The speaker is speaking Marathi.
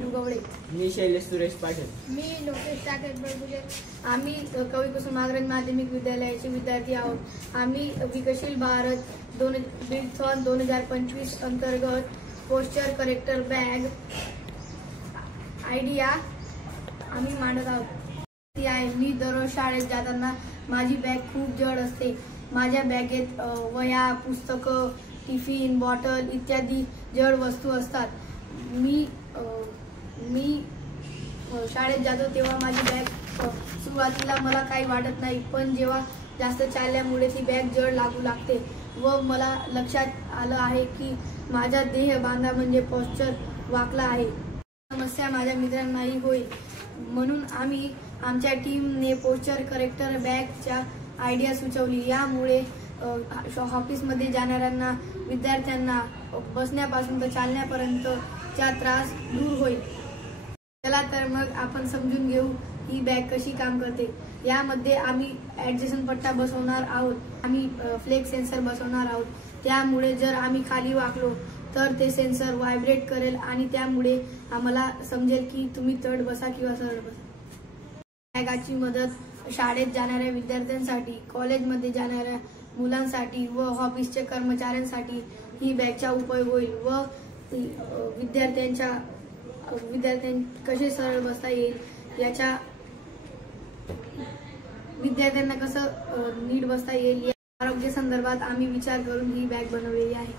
मी शैलेश सुरेश पाटील। मी लोकेश टाकेबळगुले। आम्ही कवी कुसुम आग्रज माध्यमिक विद्यालयाचे विद्यार्थी आहोत। आम्ही विकसशील भारत 2025 अंतर्गत पोस्चर करेक्टर बॅग आयडिया आम्ही मांडत आहोत। ती आहे, मी दररोज शाळेत जाताना माझी बॅग खूप जड असते। माझ्या बॅगेत वह्या, पुस्तकं, टिफिन, बॉटल इत्यादी जड वस्तू असतात। मी शाळेत जातो तेव्हा माझी बॅग सुरुवातीला मला काही वाटत नाही, पण जेव्हा जास्त चालल्यामुळे ती बॅग जड लागू लागते व मला लक्षात आलं आहे की माझा देह बांधा म्हणजे पोस्चर वाकला आहे। समस्या माझ्या मित्रांनाही होईल, म्हणून आम्ही आमच्या टीमने पोस्चर करेक्टर बॅगच्या आयडिया सुचवली। यामुळे ऑफिसमध्ये जाणाऱ्यांना, विद्यार्थ्यांना बसण्यापासून तर चालण्यापर्यंतचा त्रास दूर होईल। चला तर मग आपण समजून घेऊ ही बॅग कशी काम करते। यामध्ये आम्ही ॲडजस्टमेंट पट्टा बसवणार आहोत, आम्ही फ्लेक्स सेन्सर बसवणार आहोत। त्यामुळे जर आम्ही खाली वाकलो तर ते सेन्सर व्हायब्रेट करेल आणि त्यामुळे आम्हाला समजेल की तुम्ही तड बसा किंवा सरळ बसा। बॅगाची मदत शाळेत जाणाऱ्या विद्यार्थ्यांसाठी, कॉलेजमध्ये जाणाऱ्या मुलांसाठी व ऑफिसच्या कर्मचाऱ्यांसाठी ही बॅगचा उपयोग होईल व विद्यार्थ्यांना कसे सरळ बसता येईल, याच्या विद्यार्थ्यांना कसं नीट बसता येईल या आरोग्य संदर्भात आम्ही विचार करून ही बॅग बनवलेली आहे।